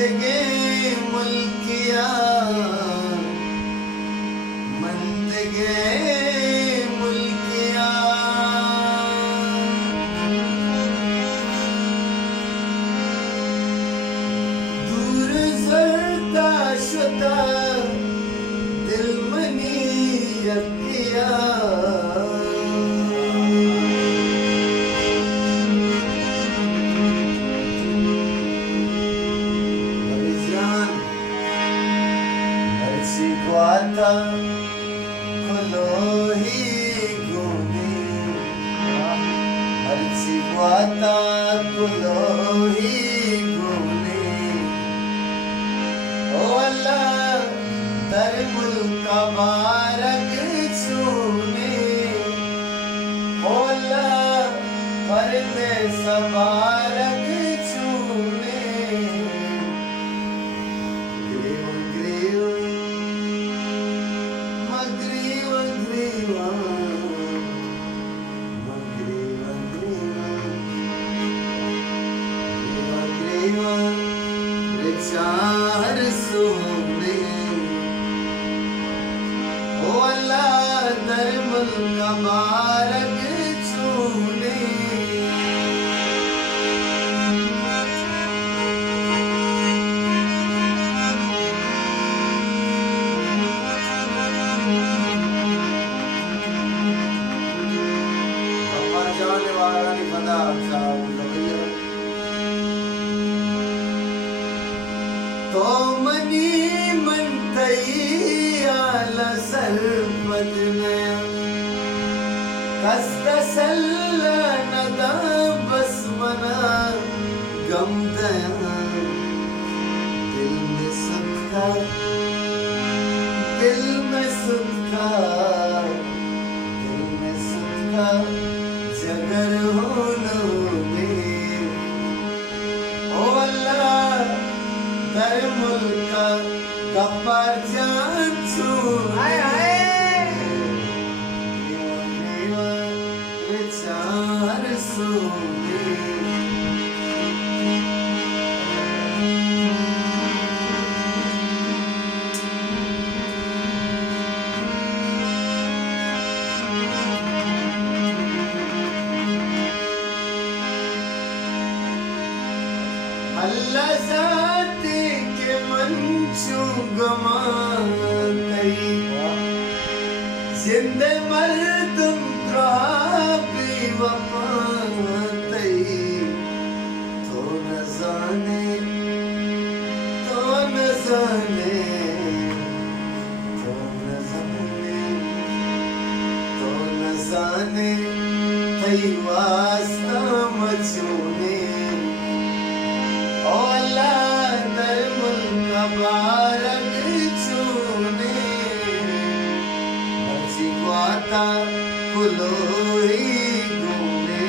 मंदगे मुल्किया मंदगे मुल्किया दूर जरता शुदा दिल money यकिया Guata kolohi guni Arsi guata kolohi guni Oh Allah dar mulka barak chune Oh Allah parde sabarak chune चार सोने ओ अल्लाह दरमल का बारक छूने अम्मा जाने वाला नहीं पता तो मनी मनतई आला सरपद नया कस्त सल्ला नदा बस मना गम दया दिल में सुख था दिल में सुख था दिल में सुख था जगर हो लोगे ओ अल्लाह दर मुल्का गप्पर जान हाय हाय विचार सोने अल्लाह जाते के मंचू गमातई जिंदे मर्दम द्राबी वफातई तो न जाने तो न जाने तो न जाने तो न जाने तई वास्ता मचूने ओ अल्लाह दर मुल्का बारक छूने मर्जी को आता कुलोही गूने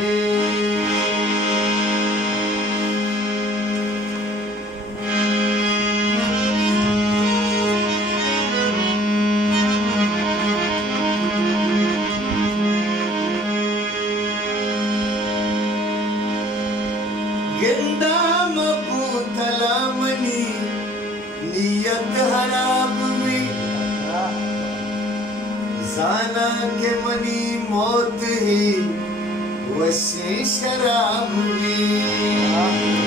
गिंदा तलामनी नियत हराब में जाना के मनी मौत ही वशे शराब में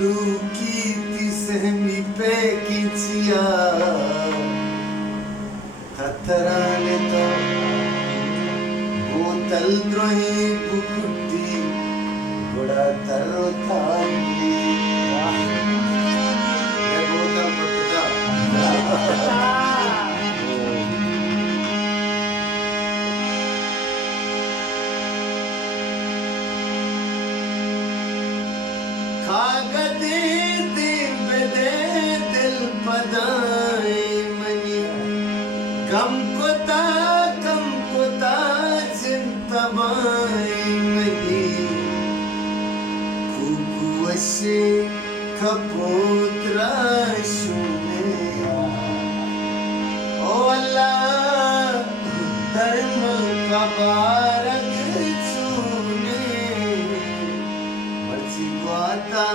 लूकी तिसहमी पे किचिया खतरा ने तो बोतल द्रोही बुकुटी बड़ा तरो थांगी मैं बोतल पटता खागदे दे दिल पदाए मनी गम कोता चिंता माए मनी कुकुवशे खपोत्रा शुने ओ अल्लाह धर्म का बारक छूने मर्जी गुआता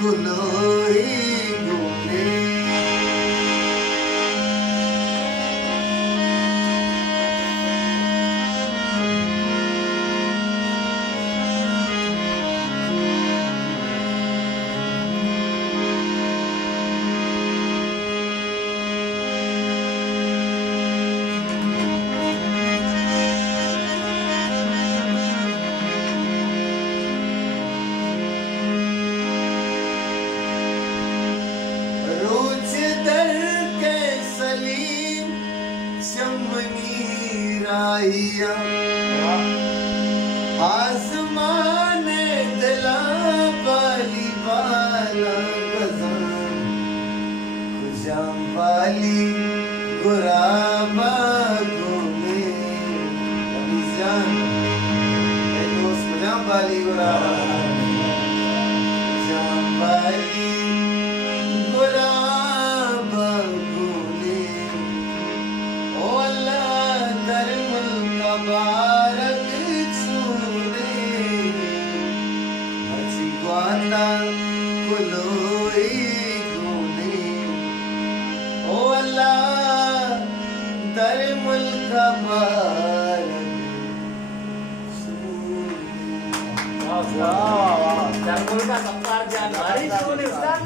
कुलोई गुने रोज दर के सलीम चमनी राइया आसमान दिला बाली बाला गजान खुशाम बाली गुराबा गुमे रमजान दोस्त खुशाम बाली गुराबा खुशाम बाली गुराबा गुने ओ अल्लाह दरमुल कबारक छूने हसी गुआता कुलोई गुने ओ अल्लाह दरमुल कबारक वाह वाह वाह, दरबार का सत्कार जानकारी सुन उस्ताद।